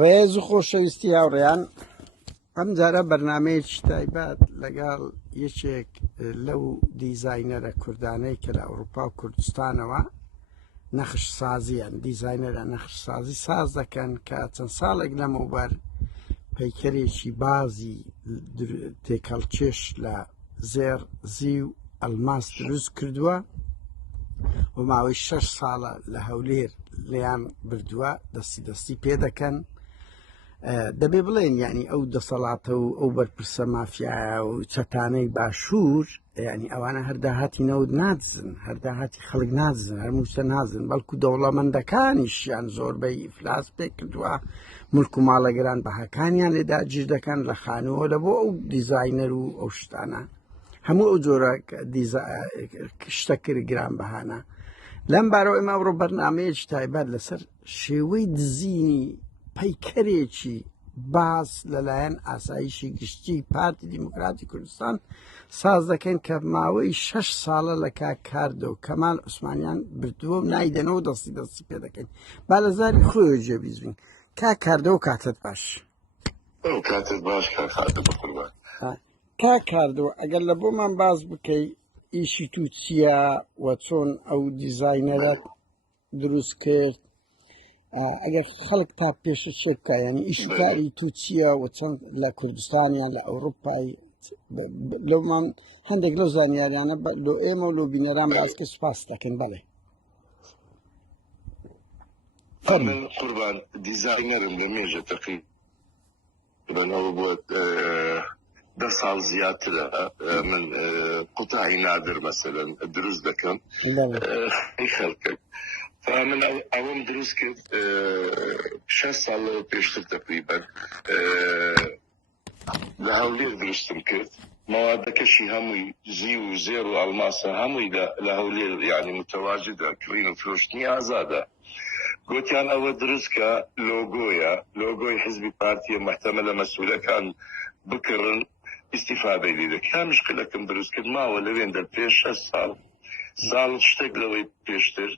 ڕێز و خۆشەویستی هاوڕێیان، ئەم جارە بەرنامەیەکی تایبەت لەگەڵ یەکێک لەو دیزاینەرە کوردانەی کە لە ئەوروپا و کوردستانەوە نەخش سازیان، دیزاینەرە نەخش سازی ساز دەکەن کە چەند ساڵێک لەمەوبەر پەیکەرێکی بازی تێکەڵکێش لە زێر زی و ئەلماس دروست کردووە و ماوەی 6 ساڵە لە هەولێر لێیان بردووە، دەستی پێ دەکەن. دەبێ بڵێن ینی ئەو دەسەڵاتە و ئەو بەرپرسە مافیایە و چەتانەی باشوور، ینی ئەوانە هەرداهاتینەوە نادزن، هەرداهاتی خەڵک نادزن، هەرمووسە نازن، بەڵکو دەوڵەمەندەکانیشیان زۆربەی ئیفلاس پێ کردووە، ملک و ماڵەگران بەهاکانیان لێدا گیر دەکەن لە خانەوە لە بۆ ئەو دیزاینەر و ئەو شتانە، هەموو ئەو جۆرە شتەکرد گران بەهانە. لەم بارەوە ئێمە ئەوڕۆ بەرنامەیەکی تایبەت لەسەر شێوەی دزینی پەیکەرێکی باز لەلایەن ئاسایشی گشتی پارتی دیموکراتی کوردستان ساز دەکەن کە ماوەی 6 ساڵە لە کاردە و کەمال عوسمانیان بردووە و نایدەنەوە دەستی پێ دەکەین. با لە زاری خۆی جێبیزبین کاردە و کاتت باش. کاتت باش کاردەوە ئەگەر لە بۆمان باز بکەی ئیشی تو چییە و چۆن ئەو دیزاینەرە دروست کرد، ئەگەر خەڵک تا پێشە چێ بکە، ینی ئیشکاری تو چییە و چەند لە کوردستانیان لە ئەوروپای لەومان هەندێک لەو زانیاریانە لۆ ئێمە و لۆ بینەران باسکە سوپاس دەکەن. بەڵێ من قوربان دیزاینەرم لە مێژە تقریبەنەوە بۆ 10 ساڵ زیاترە من قوتاعی نادر مەسەلەن دروست دەکەم خەڵکە. فمن ئەوم دروست کرد 6 ساڵ پێشتر تقریبەن لە هەولێر دروستم کرد. موادەکەشی هەمووی زی و زێر و ئەلماسە هەمووی لە هەولێر یعنی متەواجدە، کڕین و فرۆشتنی ئازادە. گوتیان ئەوە دروستکە لۆگۆی حزبی پارتیە محتەمەلە مەسئولەکان بکڕن ئیستیفادەی لێ دەکەن. مشکلەکەم دروست کرد ماوە لەوێندە پێش 6 ساڵ شتێک لەوەی پێشتر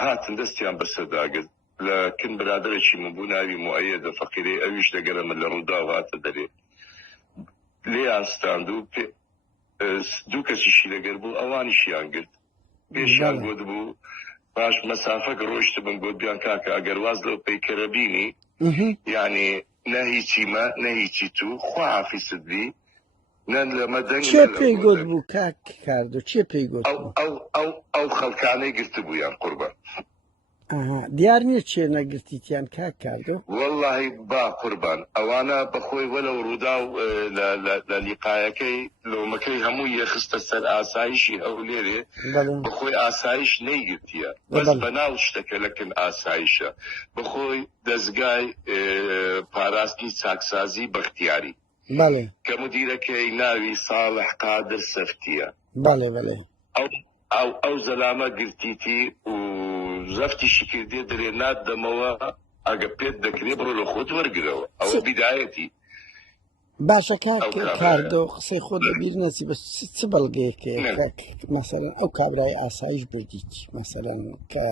هاتن دەستیان بەسەرداگرت لە کن برادرێکی من بوو ناوی مؤەیەدە فەقیرەی، ئەویش دەگەرەمە لە ڕوودا و هاتە دەرێ لێیان ستاند و دوو کەسیشی لەگەر بوو ئەوانیشیان گرت پێشیان گوت بوو. باش مەسافەک ڕۆشت بن گوتیان کاکە ئەگەر واز لەو پەیکەرە بینی یعنی نە هیچیمە نە هیچی تو خوا حافیست بی چێ پێی گوت بوو کاردۆ، چێ پێی گوت ئەو خەڵکانەی گرت بوویان قوربان. دیار نییە چێ نەگرتیتیان کاردۆ؟ وەڵڵاهی با قوربان ئەوانە بەخۆی وەلە ڕوودا و لە لیقایەکەی لۆمەکەی هەموو یەخستە سەر ئاسایشی هەولێرێ بەخۆی ئاسایش نەیگرتیە، بەس بەناو شتەکە لەکن ئاسایشە بەخۆی دەستگای پاراستنی چاکسازی بەختیاری کە مدیرەکەی ناوی ساڵح قادر سەفتیە. ئەو زەلامە گرتیتی و زەفتیشی کردێ دەرێ نادەمەوە ئەگە پێت دەکرێ بڕۆ لە خۆت وەرگرەوە. ئەوە بیدایەتی باشە کاردۆ قسەی خۆ دەبیر نەچی بە چ بەڵگەیەکەیە مەسەلەن ئەو کابرای ئاسایش بردیت مەسەلەن کە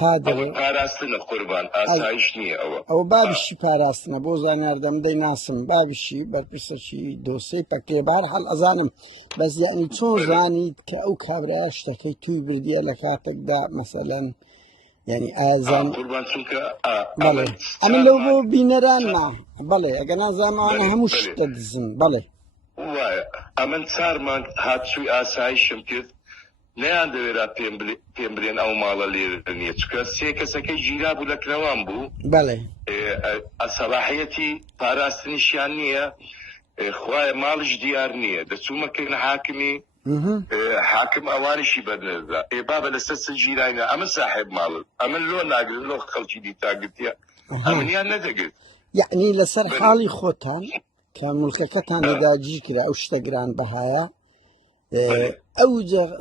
پاراستنە قوربان ئاسایش نییە ئەوە بابیشی پاراستنە بۆ زانیاردەم دەیناسم بابیشی بەرپرسەکی دۆسەی پەکێ بار هەڵ ئەزانم بەس یعنی چۆن زانیت کە ئەو کابرای شتەکەی توی بردیە لە کاتێکدا مەسەلەن ینی ئازان ئەمە لەو بۆ بینەرانما بەڵێ ئەگە نازانوانە هەموو شتە دزن. بەڵێ وایە ئەمن 4 مانگ هاتچووی ئاسایشم کرد نەیان دەوێرا پێم بڵێن ئەو ماڵە لێرە نییە چکە 3 کەسەکەی ژیرا بوو لە کرەوان بوو. بەڵێ سەلاحیەتی پاراستنیشیان نییە، خوایە ماڵش دیار نییە. دەچوومەکەن حاکمی حاکم ئەوانیشی بەدەدا بابە لەسەر ژیرانە ئەمە صاحب ماڵت ئەمە لۆ ناگرن لۆ خەڵکی دیتاگرتیە ئەمنیان نەدەگرت. یعنی لەسەر حاڵی خۆتان کە مولکەکەتان لێداگیر کرا ئەو شتە گران بەهایە ئەو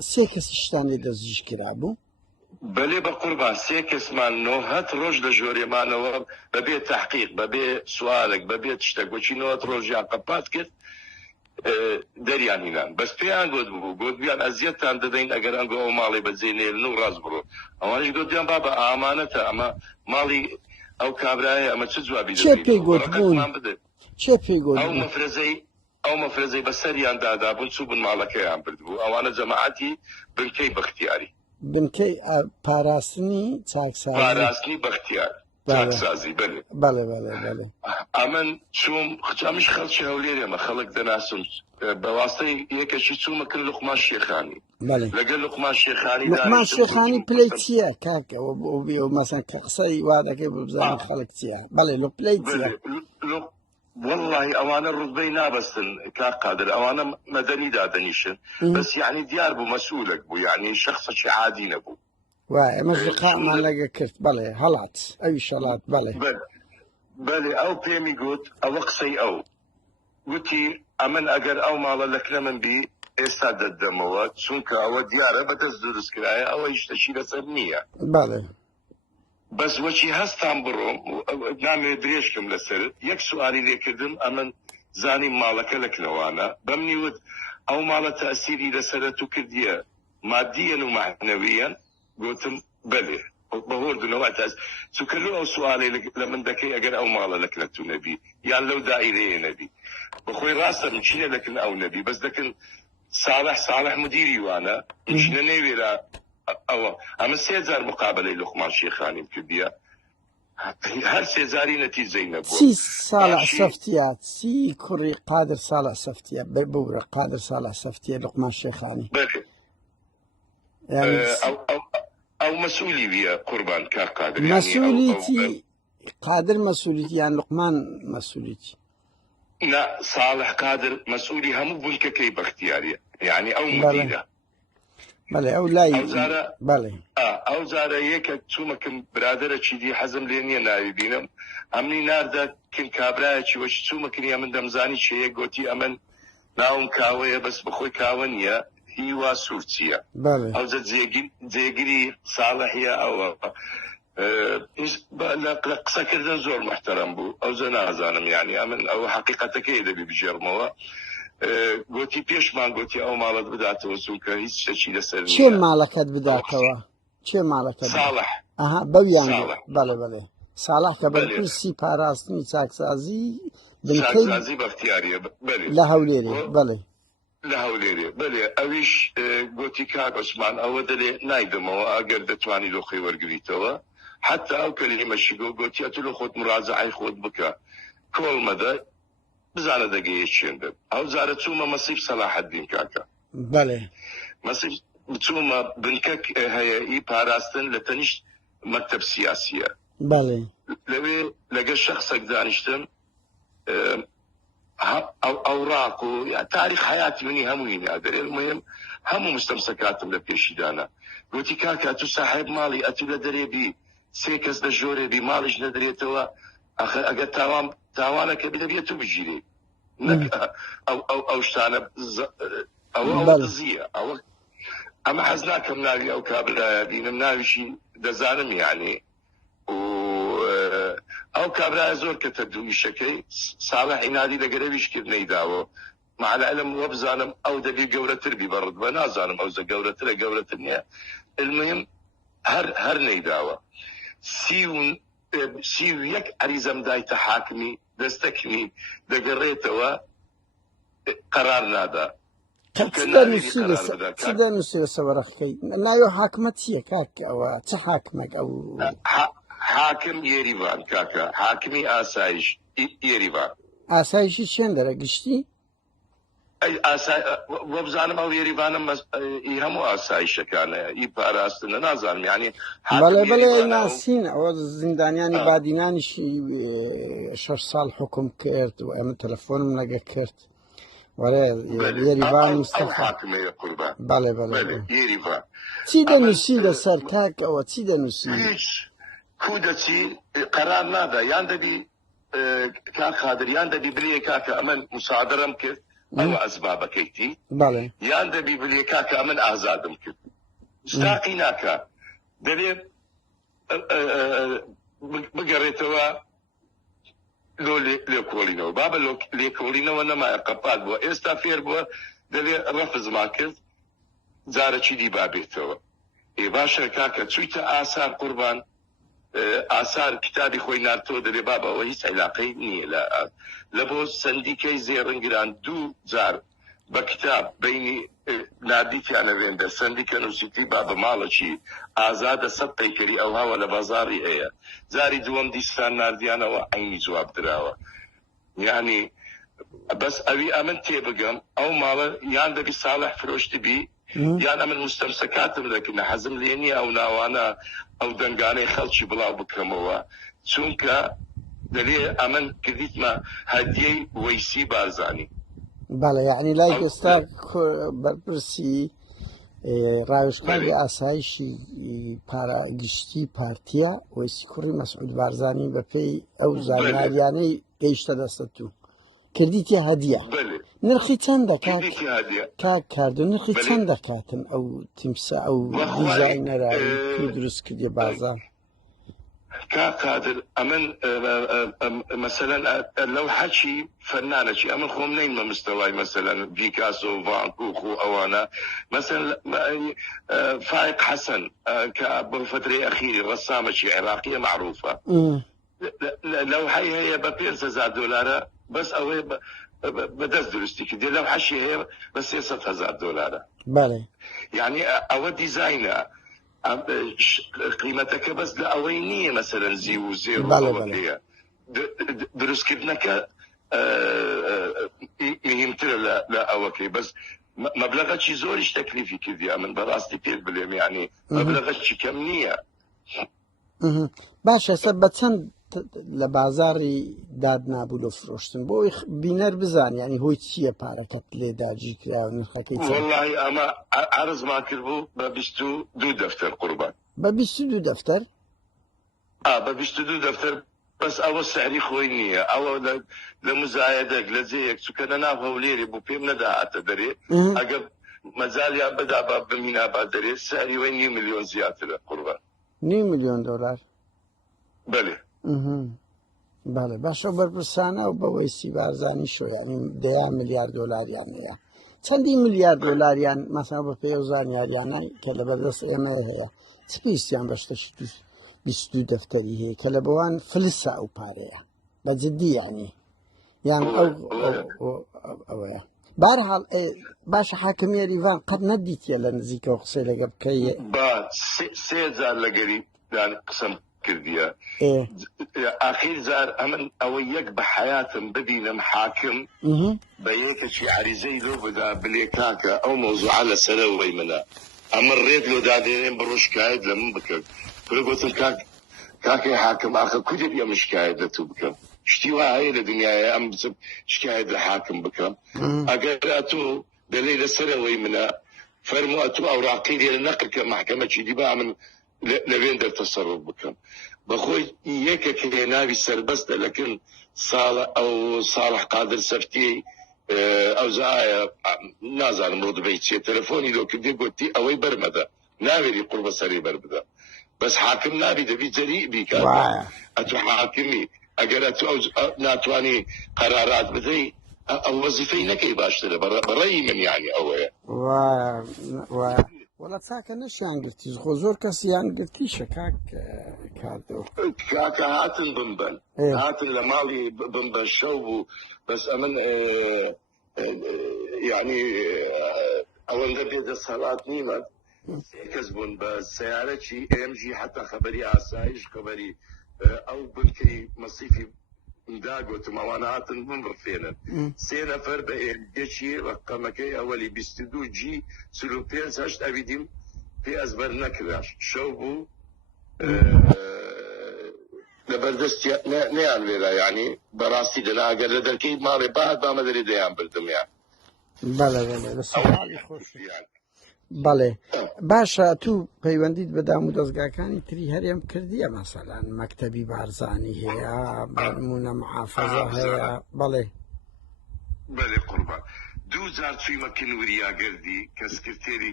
3 کەسی شتان لێ دەستگیر کرا بوو؟ بەلێ بە قوربان 3 کەسمان 9 ڕۆژ لە ژۆرێمانەوە بەبێ تەحقیق بەبێ سوالێک بەبێ شتێک بۆچی 9 ڕۆژیان قەپات کرد دەریان هینان. بەس پێیان گوت بوو گوتیان ئەزیەتان دەدەین ئەگەر ئەنگۆ ئەو ماڵی بەجێ نێرن و ڕاست بڕۆ. ئەوانش گوتیان بابە ئامانەتە ئەمە ماڵی ئەو کابرایە ئەمە چ جوابی چێ پێی گوت بوون وەرەقەتمان بدە چێ پێی گوت ئەو بوون مەفرەزەی بەسەریان دادابوون چوو بن ماڵەکەیان بردبوو ئەوانە جەماعەتی بنکەی بەختیاری بنکەی پاراستنی چاکسازی پاراستنی بەختیار چاکسازی بەێ بەڵێ بەڵێ بەڵێ ئەمن چوم خچامیش خەڵکی هەولێرێمە خەڵک دەناسم بەواستەی یەکەشی چوومە کرد لوقمان شێخانی لەگەل لوقمان شێخانی لوقمان شێخانی پلەی چییە کاکەوە مەسەن کە قسەی وا دەکەی بزانین خەڵک چییە بەڵێ لە پلەی چییە والله ئەوانە ڕوتبەی نابەستن کاک قادر ئەوانە مەدەنی دادەنیشن بەس یعنی دیار بوو مەسئولێک بوو یعنی شخصێکی عادی نەبوو وای ئەمەش لقامان لەگە کرد بەڵێ هەڵات ئەوی شەڵات بەڵێ بەێ ئەو پێمی گوت ئەوە قسەی ئەو گوتی ئەمن ئەگەر ئەو ماڵە لەکنە من بی ئێستا دەدەمەوە چونکە ئەوە دیارە بەدەست دروستکرایە ئەوە هیچتەشی لەسەر نییە بەڵێ بەس وەچی هەستان بڕۆم نامێ درێژکم لەسەر یەک سوالی لێکردم ئەمن زانی ماڵەکە لەکنەوانە بەمنیوت ئەو ماڵە تەسیری لەسەرە تو کردیە مادیەن و معنەویەن گوتم بەێ بەهۆردنەوە تاس چکەلو ئەو سوالی لە من دەکەی ئەگەر ئەو ماڵە لەکنە تو نەبی یان لەو دائیرەیە نەبی بەخۆی ڕاستە چینە لەکن ئەو نەبی بەس دەکن صالح مدیری وانە چینە نەیوێرە ئەوە ئەمە 3000 مقابلەی لوقمان شێخانیم کردیە هەر سێزاری نەتیجەی نەبووە چی ساڵح سەفتیە چی کوڕی قادر ساڵح سەفتیە ببورە قادر ساڵح سەفتیە لوقمان شێخانی ئەو مەسئولی ویە قوربان کاک قادر مەسئولیتی قادر مەسئولیتی یان لوقمان مەسئولیتی نا صالح قادر مەسئولی هەموو بنکەکەی بەختیاریە یعنی ئەو مدیرە بەڵێ ئەو لای بەڵێ ئەو زارە یەکە چوومەکەم برادرە چیدی حەزم لێ نییە ناوی بینم ئەمنی ناردە کن کابراایەکی وەشی چوومەکردی ئەمن دەمزانی چێیە گوتی ئەمن ناوم کاوەیە بەس بەخۆی کاوە نییە هیوا سوورچیە ئەوجە جێگیری ساڵحیە ئەوە لە قسەکردن زۆر محتەرەم بوو ئەوجە نازانم یعنی ئەمن ئەو حقیقەتەکەی دەبی بژێڕمەوە گوتی پێشمان گوتی ئەو ماڵت بداتەوە چونکە هیچ شتێکی لەسەر چێ ماڵەکەت بداتەوە چێ ماڵەکەت ساڵح بەویان بەڵێ بەڵێ ساڵح کە بەرپرسی پاراستنی چاکسازی بنکەی بەختیاریە لە هەولێرێ بەڵێ لە هەولێرێ بەێ ئەویش گوتی کاک عوسمان ئەوە دەلێ نایدەمەوە ئەگەر دەتوانی لۆخی وەرگریتەوە حتا ئەو کەلیمەشی گوتی ئەتو لە خۆت مراجعەی خۆت بکە کۆڵمەدە بزانە دەگەیە چێندە ئەو جارە چوومە مەسیف سەلاحەدین کاکە بەڵێ مەسیف بچوومە بنکەک هەیەی پاراستن لە تەنیشت مەکتەب سیاسیە بەڵێ لەوێ لەگە شەخصێک دانیشتم ئەوراق و تاریخ حیاتی منی هەمووی نادرێ مهم هەموو مستەمسەکاتم لە پێشیدانە گوتی کاکە تو ساحب ماڵی ئەتو لە دەرێبی سێ کەس لە ژۆرێبی ماڵیش نەدرێتەوە ئەگەر تاوانەکە بدەبێت و بگیرێ ئەو شتانە ئەوە دزیە ئەمە حەز ناکەم ناوی ئەو کابرایە بینم ناویشی دەزانم یعنی ئەو کابرایە زۆر کە تەدویشەکەی ساڵح عینادی لەگەرەویش کرد نەیداوە معلەلم وە بزانم ئەو دەبی گەورەتر بی بەڕت بە نازانم ئەوزە گەورەتر نییە المهم هەر نەیداوە سی و یەک عریزەم دایتە حاکمی دەستەکنی دەگەڕێتەوە قەرار نادا چ دەنووسی لەسەر وەرەقەکەی ناوی حاکمە چییە کاکە ئەوە چه حاکمێک ئەو حاکم یێریڤان کاکە حاکمی ئاسایش یێریڤان ئاسایشی چێن دەرە گشتی وە بزانم ئەو یێریڤانە هەموو ئاسایشەکانە ئی پاراستنە نازانم یعنی بەڵێ ناسین ئەوە زیندانیانی بادینانیشی 6 ساڵ حکم کرد و ئەمە تەلەفۆنم لەگە کرد یێریڤان حاکمەیە قوربان بەڵێ یێریڤان چی دەنووسی لەسەر کاک ئەوە چی دەنووسی کو دەچی قەرار نادا یان دەبی کاک قادر یان دەبی بلێ کاکە ئەمن مساعدەرەم کرد ئەوە ئەسبابەکەیتی یان دەبی بلێ کاکە ئەمن ئازادم کرد ستاقی ناکە دەبێ بگەڕێتەوە لێکۆڵینەوە بابە لێکۆڵینەوە نەمایە قەپات بووە ئێستا فێر بووە دەبێ ڕەفزمان کرد جارە چی دی بابێتەوە باشە کاکە چوویتە ئاسار قوربان ئاسار کتابی خۆی نارتۆ دەبێ بابەوە هیچ علاقەی نییە لە بۆ سندیکەی زێڕنگران دوو جار بە کتاب بینی نردیتیانەوێندە سندیکە نووسیتی با بە ماڵەکی ئازادە سەد پەیکەری ئەو هاوە لە بازاڕی هەیە جاری دووەم دیسان نردیانەوە عینی جواب دراوە یعنی بەس ئەوی ئەمن تێبگەم ئەو ماڵە یان دەبی ساڵح فرۆشتبی یان ئەمن مستەمسەکاتم دەکردە حەزم لێ نییە ئەو ناوانە ئەو دەنگانەی خەڵکی بڵاو بکەمەوە چونکە دەبێ ئەمن کردیتمە هەدیەی وەیسی بارزانی بەڵێ یعنی لای ئێستا بەرپرسی ڕاوێژکاری ئاسایشی گشتی پارتیە وەیسی کوڕی مەسعود بارزانی بەپێی ئەو زانیاریانەی گەیشتە دەستت و کردیتە هەدیە نرخی چەندە کاک کاردو نرخی چەند دەکاتن ئەو تیمسا ئەو دیزاینەرایی دروست کردی بازار كقادر أمن مثلا لو حكي فنانة شيء أمن خوم نين مستواي مثلا بيكاسو فان كوخو أوانا مثلا فايق حسن كبفترة أخيرة رسامة شيء عراقية معروفة لو هي $5,000 بس أو بدأت درستي كده لو حشي هي بس $6,000 بله يعني أو ديزاينر قيمتك بس لأوينية مثلا زيرو دروس كبنك مهمتر لا أوكي بس مبلغ شي زورش تكليفي كذي من براستي كيف بليم يعني مبلغ شي كمية باشا سبتن لبازاري دادنا بولو فروشتن بو بينر بزان يعني هو چیه پارەکەت لێ داگیر کرا و نرخەکەی والله ئەمە عرض ما کردبوو بە 22 دەفتەر قوربان بە 22 دەفتەر بە 22 دەفتەر بەس ئەوە سعری خۆی نییە ئەوە لە مزایدەك لە جەیەک چکەنە ناو هەولێری بوو پێم نەداهاتە دەرێ ئەگەر مەجالیان بەدا با بمینە با دەرێ سعری وەی $1 ملیۆن زیاترە قوربان $1 ملیۆن بەێ بەڵێ باشە بەرپرسانە و بەوەیسی بارزانی شۆیانی $10 ملیارد هەیە چەندی $1 ملیاردیان مەسەڵەن بە پێی ئەو زانیاریانە کە لە بەردەست ئێمە هەیە چ پێویستیان بە شتەشی 22 دەفتەری هەیە کە لە بەوان فلسە ئەو پارەیە بە جددی یعنی یان ئەوەیە بارحاڵ باشە حاکمیە ریڤان قەت نەدیتیە لە نزیکەوە قسەی لەگە بکەی سێ جار لەگەری قسەم کردیە ئاخیر زار ئەمن ئەوە یەک بە حیاتم ببینم حاکم بە یەکێکی عریزەی لۆ بدا بلێ کاکە ئەو مۆزوعە لەسەرەوەی منە ئەمە ڕێک لۆ دادێنێن بڕۆ شکایەت لە من بکەن پرە گوتم کاکەی حاکم ئاخە کودێت ئەمە شکایەت لە تو بکەم شتی وا هەیە لە دنیاە ئەم بچم شکایەت لە حاکم بکەم ئەگەر ئەتۆ دەلێ لەسەرەوەی منە فەرمو ئەتۆ ئەوراقی لێرە نەقرکە محکەمەکی دیبا من لەوێن دەرتەسەڕف بکەم بەخۆی یەکێک هێناوی سەربەستە لەکن ساڵە ئەو ساڵح قادر سەفتی ئەو زایە نازانم ڕۆدبەی چێ تەلەفۆنی لۆ کردی گوتی ئەوەی بەرمەدە ناوێری قوربە سەری بەربدە بەس حاکم نابی دەبی جەری بیکات ئەتو حاکمی ئەگەر ئەتو ناتوانی قەرارات بدەی ئەو وەزیفەی نەکەی باشترە بەڕێی من یعنی ئەوەیە وڵات چاکە نەشیان گرتیش خۆ زۆر کەسییان گرتیشە کاردەوە کاکە هاتن بمبەن هاتن لە ماڵی بمبەن شەو بوو بەس ئەمن یعنی ئەوەندە بێدەسەڵات نیمە کەس بوون بە سیارەکی ئێمژی حتا خەبەری ئاسایش خەبەری ئەو بنکەی مەسیفی داگوتم ئەوان هاتن بمڕفێنن 3 نەفەر بە ئێرگەکی ڕقەمەکەی ئەوەلی 22 جی 35 ئەویدیم پێ ئەزبەر نەکراش شەو بوو لەبەردەستی نەیان لێرا یعنی بەڕاستی دەناگەر لە دەرکەی ماڵێ بعد بامە دەرێ دەیان بردمیان بەڵێ باشە تو پەیوەندیت بە دام و دەستگاکانی تری هەرێم کردیە مەسەلەن مەکتەبی بارزانی هەیە بەنمونە محافەزە هەیە بەڵێ قوربان 2000 چوویمە کنوریاگەردی کە سکرتێری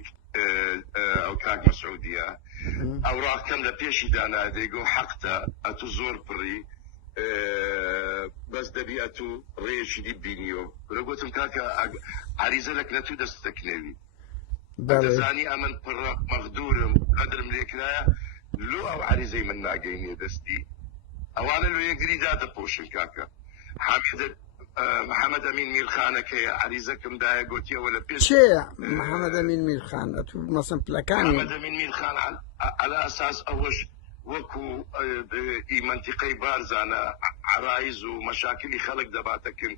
ئەو کاک مەسعودیە ئەوراقەکەم لە پێشی دانا دەیگۆ حەقتە ئەتو زۆر پڕی بەس دەبی ئەتو ڕێیەکی دی بینیۆ گوتم کاکە عریزە لەک لە تو دەستەکنێوی دەزانی ئەمن پڕە مەغدورم قەدرم لێکرایە لو او عريزي من ناقيني دستي اوانا لو يقري دادا بوشن كاكا محمد امين ميرخانه كي عريزكم دايا قوتيا ولا بيش چێ محەممەد ئەمین میرخان تو مەسم پلەکانی محمد امين ميرخان على اساس اوش وكو منطقه بارزانه عرايز ومشاكل خلق دباتكن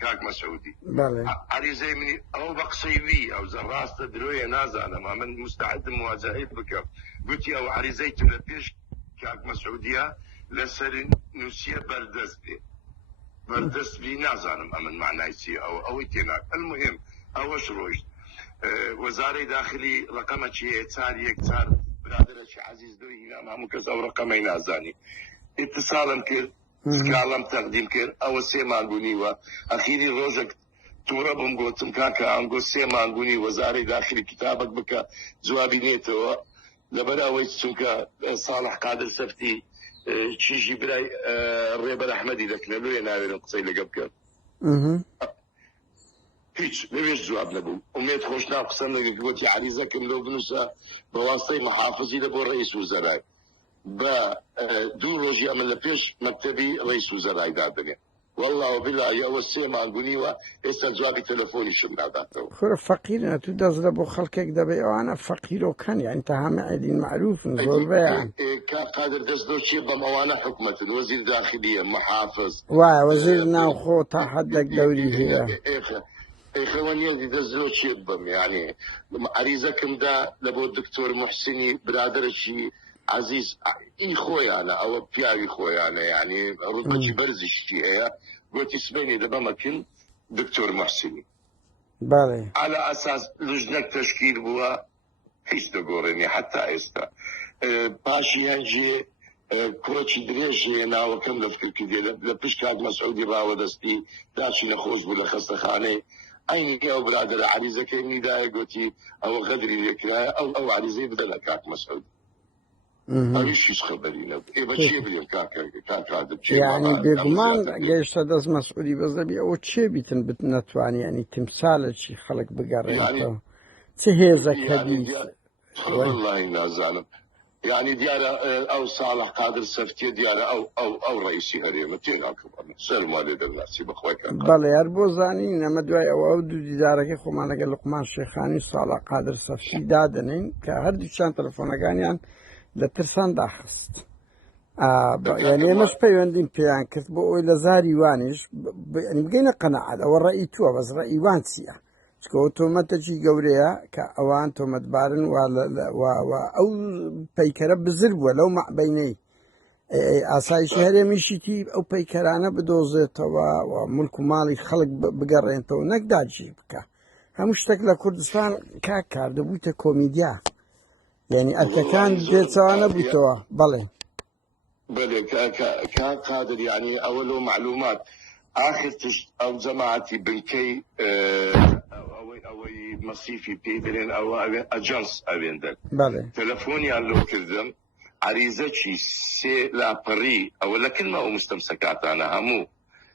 كاك مسعودي بەڵێ عريزي مني او بقصيوي او زراس درويه نازانه ما من مستعد مواجهه بك قلت او عريزي تلبيش كاك مسعوديه لسر نسيه بردست بي نازانم امن معنايسي او اتناك المهم اوش روشت وزاره داخلي رقمه شي اتسار يكسار برادر شي عزيز دوي هنا ما مكز او رقمي نازاني اتصالا كر كلام تقديم كر او سيما قوني واخيري روجك توربم قوتم كاكا انقو سيما قوني وزاره داخلي كتابك بك جوابي نيتو لبرا ويتسونك صالح قادر سفتي شيشي براي الريبر احمدي لك لو يناوي القصي لقبك هيك ليش جواب نبو وميت خوش ناف قسم لك قلت يا عريزكم لو بنوسا بواسطه محافظي لبو رئيس وزراء با دو روجي امن لبيش مكتبي رئيس وزراء دادني والله وبالله يا وسيما قنيوه اسال جوابي تلفوني شو ناداته خور فقير تو دەست لە بۆ خەڵکێک دەبێ ئەوانە فەقیرۆکەن یعنی تەهامە عێدین معروفن زۆربەیان قادر دەستدۆ چێ بەمەوانە حکومەتن وەزیر داخلیە محافظ وایە وەزیر ناوخۆ تا حەدێک دەوری هەیە اخواني دزلو شيء بم يعني عريزكم دا لبو الدكتور محسني برادر شي عزيز اي خويا انا او بياوي خويا انا يعني رتبتي برزي شي هي قلت اسمعني دابا مكن دكتور محسني بله على اساس لجنه تشكيل بوا هيش دغورني حتى استا باشي هنجي كوتشي دريجي ناو كم لفكر كده لبش كاد مسعودي راودستي داشي نخوز بولا خستخانه اين او برادر عريزه كاني داي قلتي او غدري ذكرى او عريزه بدل كاك مسعود ايش خبرينا اي بشي بيان كاك هذا يعني بيغمان جيش دز مسعودي بزبي او تشي بيتن بتنتواني يعني تمثال شي خلق بقرن يعني تهيزك هدي والله نازل يعني ديارة او صالح قادر سفتي ديارة او رئيسي هريمتين اكبر سلم والد الناس بخويك بله اربوزاني نما دوای او دو دیدارەکەی خۆمانەگە لوقمان شێخانی صالح قادر سەفتی دادنین کە هەردووچیان تەلەفۆنەکانیان لە ترسان داخست یعنی ئێمەش پەیوەندیم پێیان کرد بۆ ئەوی لە زاری وانیش بگەینە قەنەعەت ئەوە ڕەئی تووە بەس ڕەئی وان چییە چکە ئەو تۆمەتێکی گەورەیە کە ئەوان تۆمەتبارن و ئەو پەیکەرە بزر بووە لەو مەعبەینەی ئاسایشی هەرێمیشیتی ئەو پەیکەرانە بدۆزێتەوە و مولک و ماڵی خەڵک بگەڕێنتەوە نەک داگیر بکە هەموو شتێک لە کوردستان کار دەبوویتە کۆمیدیا یعنی ئەرکەکان دێتەوە نەبوویتەوە بەڵێ بله قادر يعني اولو معلومات اخر او جماعتي بنكي او مصيفي بيدرين او اجنس ابيندل بله تلفوني على لو كذم عريزتي سي لا بري او لكلمه ومستمسكات انا همو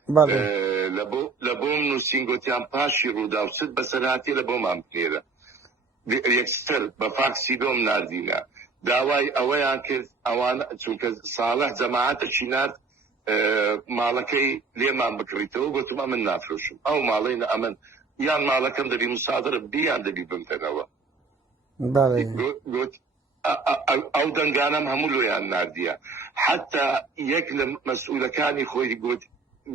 بله لبو منو سينغوتيان باشي رودا وست بسراتي لبو مامكنيره يكسر بفاكسي دوم ناردينا داوای ئەوەیان کرد ئەوان چونکە ساڵح جەماعەتێکی نارد ماڵەکەی لێمان بکڕیتەوە گوتم ئەمن نافرۆشم ئەو ماڵەی ئەمن یان ماڵەکەم دەبی مسادرە بیان دەبی بمتەنەوە گوت ئەو دەنگانەم هەموو لۆیان ناردیە حتا یەک لە مەسئولەکانی خۆی گوت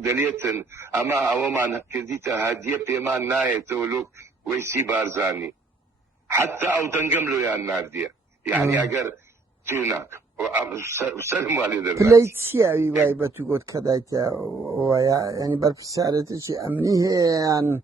دەلێتن ئەمە ئەوەمان کردیتە هەدیە پێمان نایێتەوە لۆ وەیسی بارزانی حتا ئەو دەنگەم لۆیان ناردیە يعني اگر توناك سلم والد بلاي تشياوي واي بتو قد كدايتا يعني برفسارتي شي امني هي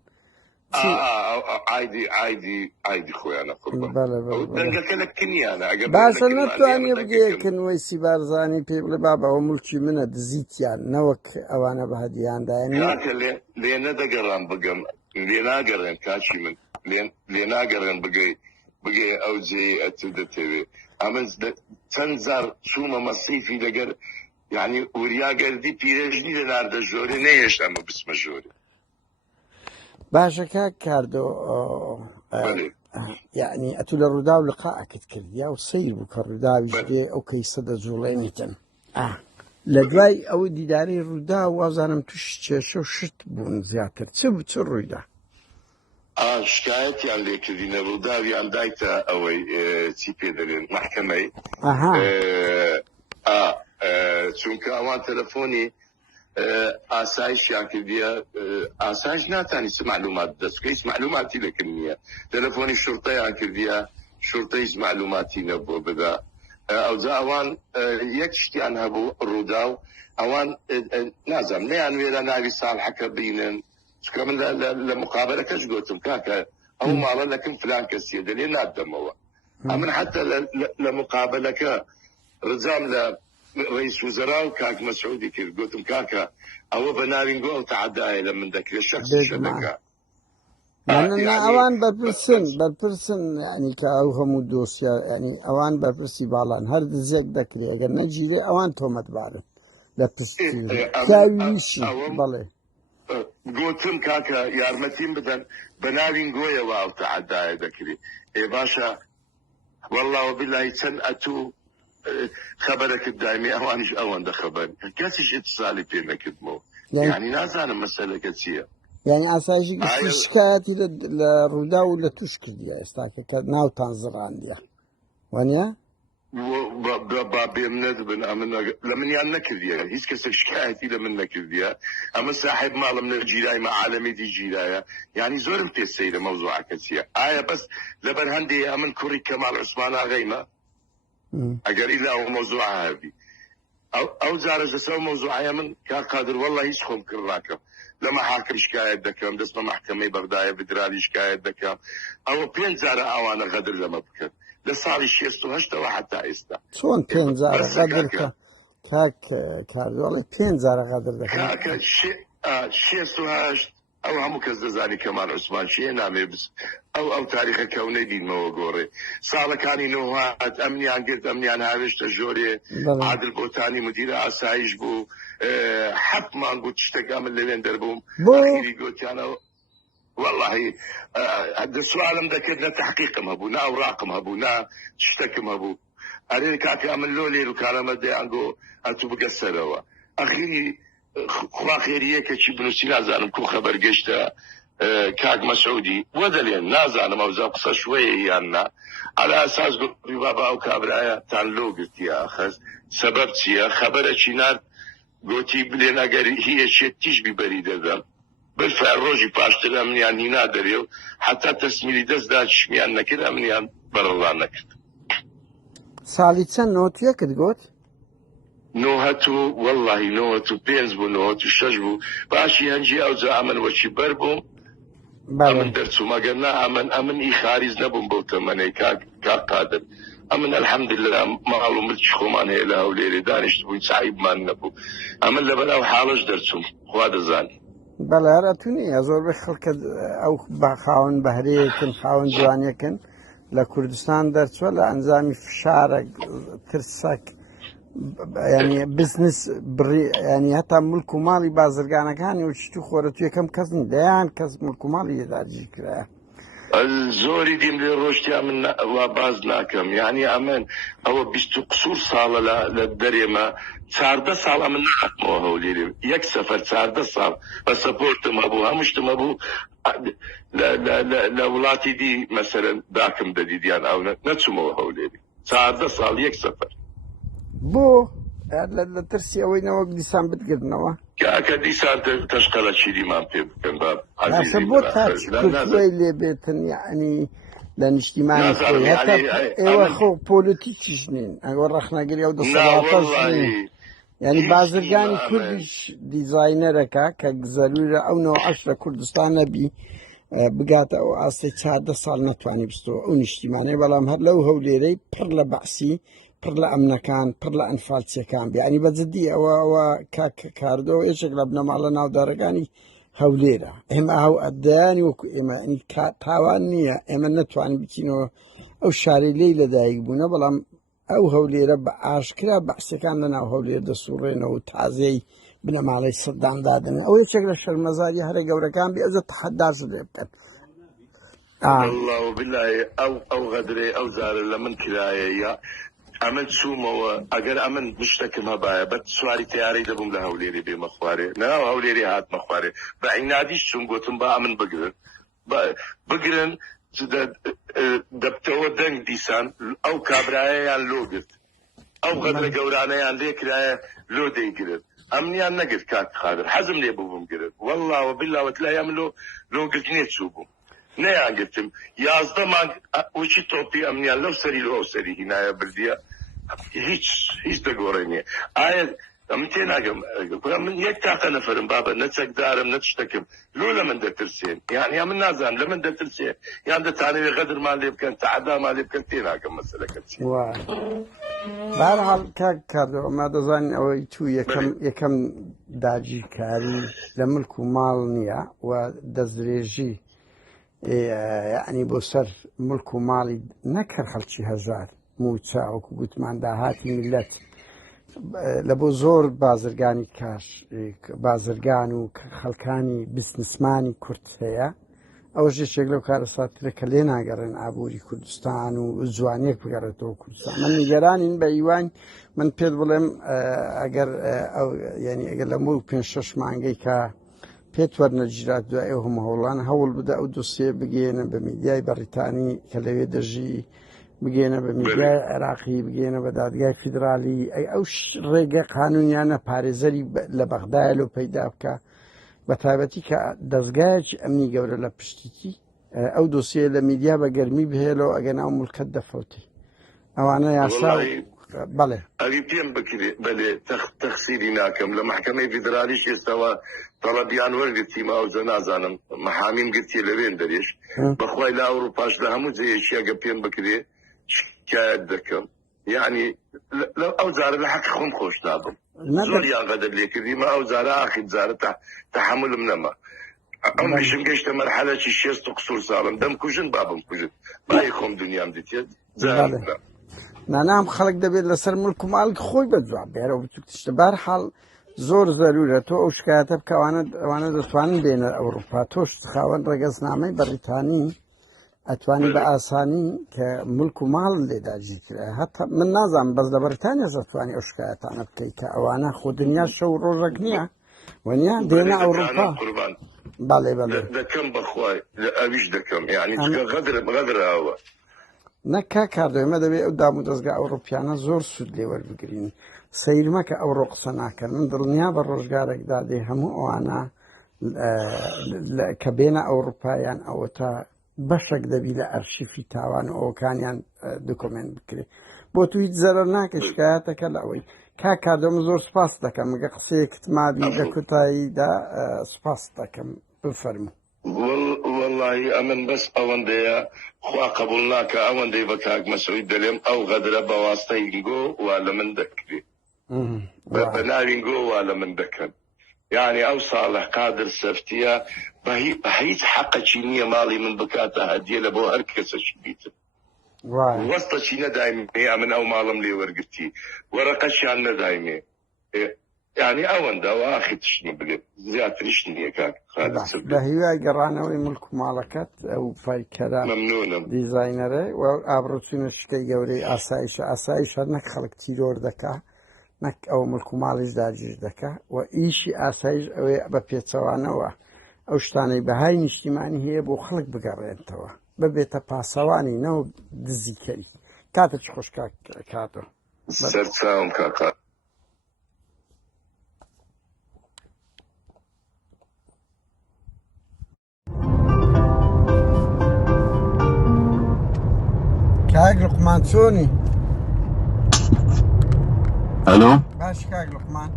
عادي خويا انا قربان بلا دنگك لكني انا باشا نتواني بقى كن ويسي بارزاني بيبل بابا وملكي منها دزيت يعني نوك اوانا بهديان دا يعني لينا دقران بقى لينا قران كاشي من لينا قران بقى او زي اتدتي امز تنزر شوما مصيفي لقر يعني وريا قردي بيرجني لنارد جوري نيش اما بسم جوري باشا كاردو بله يعني أتو للرداو لقاءك تكرديا وسير بك الرداو يجري أو كيصد زولينيتن لدواي أو ديداري الرداو وازانم تشتشو شت بون زياتر تسو الردا شکایەتیان لێکردینە ڕووداویان دایتە ئەوەی چی پێ دەڵێن محکەمەی چونکە ئەوان تەلەفۆنی ئاسایشیان کردیە ئاسایش ناتانی چ معلومات دەستکە هیچ معلوماتی لەکرد نییە تەلەفۆنی شورتەیان کردیە شورتە هیچ معلوماتی نەبووە بدا ئەوجا ئەوان یەک شتیان هەبوو ڕووداو ئەوان نازانم نەیانوێرە ناوی ساڵحەکە بینن چکە من لە مقابلەکەش گوتم کاکە ئەو ماڵە لەکن فلان کەسیە دەلێ نادەمەوە ئەمن حتى لە مقابلەکە ڕجام لە رئیس وزرا و کاک مەسعودی کرد گوتم کاکە ئەوە بە ناوینگۆ ئەو تەعەدایە لە من دەکرێت شەخصیشە دەکا ئەوان بەرپرسن ینی کە ئەو هەموو دۆسیە ینی ئەوان بەرپرسی باڵان هەر دزێک دەکرێت ئەگەر نەگیرێ ئەوان تۆمەتبارن لە پشتیویشی بەڵێ گوتم کاکە یارمەتیم بدەن بە ناوینگۆیەوە ئەو تەعەدایە دەکرێت باشە والله وبالله چەند ئەتوو خبرێکت دایمی ئەوانیش ئەوەندە خەبەر کەسیش ئتصالی پێ نەکردمەوە یعنی نازانم مەسەلەکە چییە یعنی ئاسایشی شکایەتی لە ڕوودا و لە توش کردیە ئێستاکە کە ناوتان زڕاندیە وانە با بێم نەدبن ئەمن لە منیان نەکردیە هیچ کەسێک شکایەتی لە من نەکردیە ئەمە ساحب ماڵم لە جیرای مەعالەمی دی جیرایە یعنی زۆرم پێ سەیرە مەوزوعەکە چییە ئایا بەس لەبەر هەندێ ئەمن کوڕی کەماڵ عوسمان ئاغەیمە ئەگەر ئیلا ئەو مەوزوعە هەبی ئەو جارە لەسەر مەوزوعەیە من کا قادر والله هیچ خۆم کرد ڕاکەم لە مەحاکم شکایەت دەکەم دەست بە محکەمەی بەردایە بدراوی شکایەت دەکەم ئەوە 5 جارە ئەوانە غەدر لەمە بکرد لە ساڵی 68ەوە حتا ئێستا چۆن 5 جارە غەدر کاک کاردوڵی 5 جارە غەدر دەکەن 68 ئەو هەموو کەس دەزانی کەمال عوسمان چیە نامێ بس ئەو تاریخە کەونەی بینمەوە گۆڕێ ساڵەکانی نۆهات ئەمنیان گرت ئەمنیان هاوێشتە ژۆرێ عادل بۆتانی مدیرە ئاسایش بوو 7 مانگ بوو تشتێکا من لەوێن دەربووم ئاخیری گوتیانەوە والله سوالم دەکرد نە تحقیقم هەبوو نا ئەوراقم هەبوو نا تشتێکم هەبوو ئەرێ کاکە من لۆ لێر و کارەمە دەیانگۆ ئەتوو بگە سەرەوە ئەخیری خوا خێریەکەکی بنووسی نازانم کو خەبەر گەشتە کاک مەسعودی وە دەلێن نازانم ئەوزا قسە شوەیە یان نا على ئەساس گوتی بابا ئەو کابرایە تان لۆ گرتیە ئاخەز سەبەب چییە خەبەرێکی نار گوتی بلێن ئەگەر هیچێت تیش بیبەری دەدەم بالفعل ڕۆژی پاشتر ئەمنیان هینا دەرێ و حتا تەسمیری دەستدا شمیان نەکرد ئەمنیان بەرەڵان نەکرد ساڵی چەند نۆتیە کرد گوت نۆهەت و واللهی نۆهەت و 5 بوو نۆهەت و 6 بوو باشی هەنجی ئەوجا ئەمن وەچی بەر بووم ئەمن دەرچووم ئەگەر نا ئەمن ئی خاریز نەبووم بەو تەمەنەی کاک قادر ئەمن الحەمدلله ماڵ و ملکی خۆمان هەیە لە هەولێرێ دانیشت بووین سعیبمان نەبوو ئەمن لەبەر ئەو حاڵەش دەرچووم خوا دەزانی بەڵێ هەرەتونی زۆربەی خەڵکە ئەو خاوەن بەهرەیەکن خاوەن جوانیەکن لە کوردستان دەرچووە لە ئەنجامی فشارە ترسەک ینی بزنس ینی هەتا ملک و ماڵی بازرگانەکانی و چیت و خۆرەت یەکەم کەسن دەیان کەس ملک و ماڵی لێداگیر کرایە زۆری دیم لێ ڕۆشتیا من وا باز ناکەم یعنی ئەمن ئەوە 20 قسوور ساڵە لە دەرێمە 14 ساڵ من نهاتمەوە هەولێرێ یەک سەفەر 14 ساڵ بە سەپۆرتم هەبوو هەمووشتم هەبوو لە وڵاتی دی مەسەرەن داکم دەدیدیان ئەو نەچوومەوە هەولێرێ 14 ساڵ یەک سەفەر بۆ لە ترسی ئەوەی نەوەک دیسان بتگرنەوە کاکە دیسان تەشقەلە چیریمان پێ بکەن بۆ تاچکوێی لێ بێتن یعنی لە نیشتیمانی ئێوە خۆ پۆلیتیکیش نین ئەگەر ڕەخنەگەری ئەو دەسەڵاتەش نین یعنی بازرگانی کوردیش دیزاینەرەکە کە زەروورە ئەو نەوە عەش لە کوردستان نەبی بگاتە ئەو ئاستی 14 ساڵ نەتوانی بستەوە ئەو نیشتیمانەی بەڵام هەر لەو هەولێرەی پڕ لە بەعسی پڕ لە ئەمنەکان پڕ لە ئەنفالچیەکان بێ ینی بەجددی ئەوە کاردەوە یەکێک لە بنەماڵە ناودارەکانی هەولێرە ئێمە هەو ئەدایانی وەکو ئێمە ئەنی تاوان نییە ئێمە نەتوانین بچینەوە ئەو شاری لێی لەدایک بوونە بەڵام ئەو هەولێرە بە ئاشکرا بەعسیەکان لەناو هەولێر دەسوڕێنەوە تازەی بنەماڵەی سەددام دادن ئەو یەکێک لە شەرمەزاری هەرە گەورەکان بێ ئەوجە تەحەداش لێ بکەن والله وبالله او غدري او زار لمن كلايا امن سومو اگر امن مشتكم هبايا بس سواري تياري دبم لهوليري بمخواري نا هوليري هات مخواري بعينادي شوم قوتم با امن بقرن دبتو دنگ ديسان او كابرايا لوغت او غدر قورانا ليكرايا لو ديقرن امني ان نقد كاك خادر حزم لي بوبم قرن والله وبالله وتلاقي املو لو قلت نيت سوبم ne yangetim yazda man uçi topi amniyallo serilo seri hinaya bildiya hiç de göremiyor. Ayet amtena كم يتاقى نفر بابا نتسك دارم نتشتكم لو لمن دترسين يعني يا من نازم لمن دترسين يعني ده تاني غدر ما اللي بكن تعدا ما اللي بكن تينا كم مسألة كتير. واه. بهرحال كاردو ما دزان أو تو يكم داجي كاري لملك مال نيا ودزريجي يعني بوسر ملك مالي نكر خلشي هزار موتا وكوت من دهاتي ملت لبو زور بازرگانی کاش بازرگان و خلکانی بزنسمانی کورد هەیە ئەوەش یەکێک لەو کارەساترە کە لێ ناگەڕێن ئابووری کوردستان و جوانیەک بگەڕێتەوە کوردستان من نیگەرانین بە هیوان من پێت بڵێم ئەگەر ینی ئەگەر لەمە 5-6 مانگەی کە پێت وەرنەگیرات دوای ئەو هەموو هەوڵان هەوڵ بدە ئەو دۆسیە بگێنە بە میدیای بەریتانی کە لەوێ دەژی بگێنە بە میدیای عێراقی بگێنە بە دادگای فیدرالی ئەو ڕێگە قانونیانە پارێزەری لە بەغدایە لەو پەیدا بکە بە تایبەتی کە دەستگایەکی ئەمنی گەورە لە پشتیتی ئەو دۆسیە لە میدیا بە گەرمی بهێلەوە ئەگە ناو مولکەت دەفەوتی ئەوانە یاسا بەڵێ ئەوی پێم بکرێ بەلێ تەخسیری ناکەم لە محکەمەی فیدرالیش ئێستاوە تەڵەبیان وەرگرتیمە ئەوزە نازانم مەحامیم گرتیە لەوێن دەرێش بەخوای لە ئەوروپاش لە هەموو جێیەکی ئەگە پێم بکرێ شکایەت دەکەم یعنی ئەو زارە لە حەقی خۆم خۆش نابم زۆریان غەدەر لێ کردیمە ئەو زارە ئاخر زارە تەحملم نەما ئەم بشم گەشتە مەرحەلەکی 60 قسوور ساڵم دەم کوژن بابم کوژن بای خۆم دنیام دیتێت زارە نانام خەڵک دەبێت لەسەر ملک و ماڵک خۆی بەجواب بێرەوە بتوکتشتە بەرحاڵ زۆر زەرورە تۆ ئەو شکایەتە بکە ئەوانە دەتوانن بێنە ئەوروپا تۆش خاوەن ڕێگەزنامەی بەریتانی ئەتوانی بە ئاسانی کە ملک و ماڵ لێداگیر کرا هەتا من نازانم بەس لە بەریتانیا دەتوانی ئەو شکایەتانە بکەیت کە ئەوانە خۆ دنیا شەو ڕۆژێک نییە وەنیا دێنە ئەوروپا بەڵێ بەڵێ دەکەم بەخوای ئەویش دەکەم یعنی غەدرەوە نەکا کاردۆمە دەبێت ئەو دام و دەستگا ئەوروپیانە زۆر سوود لێ وەربگرین سەیرمەکە ئەو ڕۆ قسە ناکەن من دڵنیا بە ڕۆژگارێکدا دێ هەموو ئەوانە کە بێنە ئەوروپایان ئەوە تا بەشێک دەبی لە ئەرشیفی تاوان ئەوەکانیان دکۆمنت بکرێت بۆ تو هیچ زەرەر ناکە شکایەتەکە لە ئەوەی کاردۆم زۆر سپاس دەکەم مگە قسەیەکت مابی لە کوتاییدا سپاس دەکەم بفەرموو والله ئەمن بەس ئەوەندەیە خوا قبول ناکە ئەوەندەی بە کاک مەسعود دەلێم ئەو غەدرە بە واستەی ئینگۆ وا لە من دەکرێت بە ناوی ئینگۆ وا لە من دەکەن یعنی ئەو ساڵح قادر سەفتیە بە هیچ حەقەکی نییە ماڵی من بکاتە هەدیە لە بۆ هەر کەسەشی بیتن وەستەچی نەدایمێ ئەمن ئەو ماڵم لێ وەرگرتی وەرەقەشیان نەدایمێ يعني ئەوەندە ئاخی تشتمە بێت زیاتریش نییە کاک بە هیوای گەڕانەوەی ملک و ماڵەکەت ئەو پایکەرا دیزاینەرە و ئابڕوچونە شتەی گەورەی ئاسایش هەر نەک خەڵک تیرۆر دەکا نەک ئەو ملک و ماڵیش داگیر دەکا و ئیشی ئاسایش ئەوەیە بە پێچەوانەوە ئەو شتانەی بەهای نیشتیمانی هەیە بۆ خەڵک بگەڕێنتەوە ببێتە پاسەوانی نەوە دزیکەری کاتە چ خۆش کاتۆ سەرچاوم کاکا کاک لوقمان چۆنی؟ ئەلۆ باش کاک لوقمان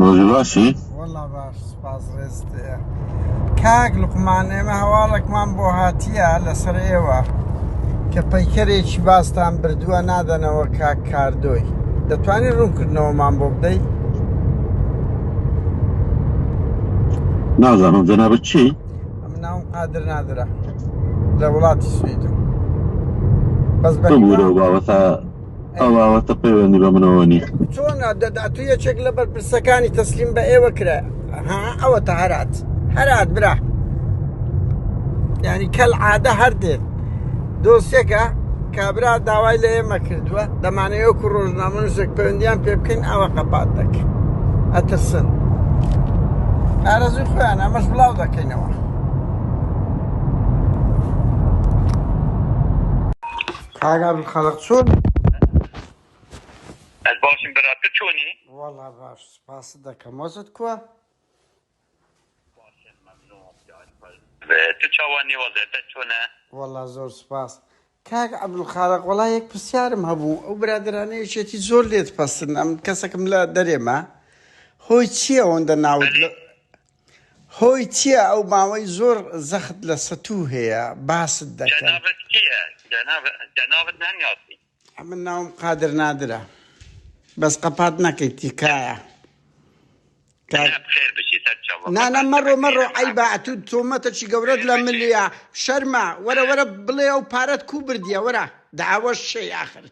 ڕۆژی باشی؟ وەڵا باش سپاس ڕێزتەیە کاک لوقمان ئێمە هەواڵێکمان بۆ هاتیە لەسەر ئێوە کە پەیکەرێکی باستان بردووە نادەنەوە کاک کاردۆی دەتوانێت ڕوونکردنەوەمان بۆ بدەی؟ نازانم جەنابەت چی؟ ئەم ناوم قادر نادرە لە وڵاتی سویدم بەس ببوورەوە باوەتە پەیوەندی بە منەوە نییە چۆن تو یەکێک لە بەرپرسەکانی تەسلیم بە ئێوە کرا ئەوە تا هەرات برا یعنی کەلعادە هەردێت دۆسیەکە کابرا داوای لە ئێمە کردووە دەمانەوە وەکو ڕۆژنامە نووسێک پەیوەندیان پێ بکەین ئەوە قەپات دەکەن ئەترسن ئارەزوی خۆیان ئەمەش بڵاو دەکەینەوە کاگا خەڵق چۆن از باشم برات تو چونی؟ وەڵا باش سپاست دەکەم وەزت کووە باشم ممنون تو چاوانی وضعیت چونه؟ وەڵا زۆر سپاس کاک عەبدولخالق وەڵا یەک پرسیارم هەبوو ئەو برادرانەیەکێتی زۆر لێت پەسن ئەم کەسێکم لە دەرێمە هۆی چییە ئەوەندە ناوت هۆی چییە ئەو ماوەی زۆر زەخت لە سەتوو هەیە باست دەکەن جنابت کیه؟ جنابت نمیاسی من ناوم قادر نادرە بەس قەپات نەکەیت تیکایە نه بخیر بشی سر چاوا نانە مەڕۆ عیبا تو تۆمەتەکی گەورەت لە ملیە شەرمە وەرە بڵێ ئەو پارەت کوو بردیە وەرە داوەش شەی ئاخر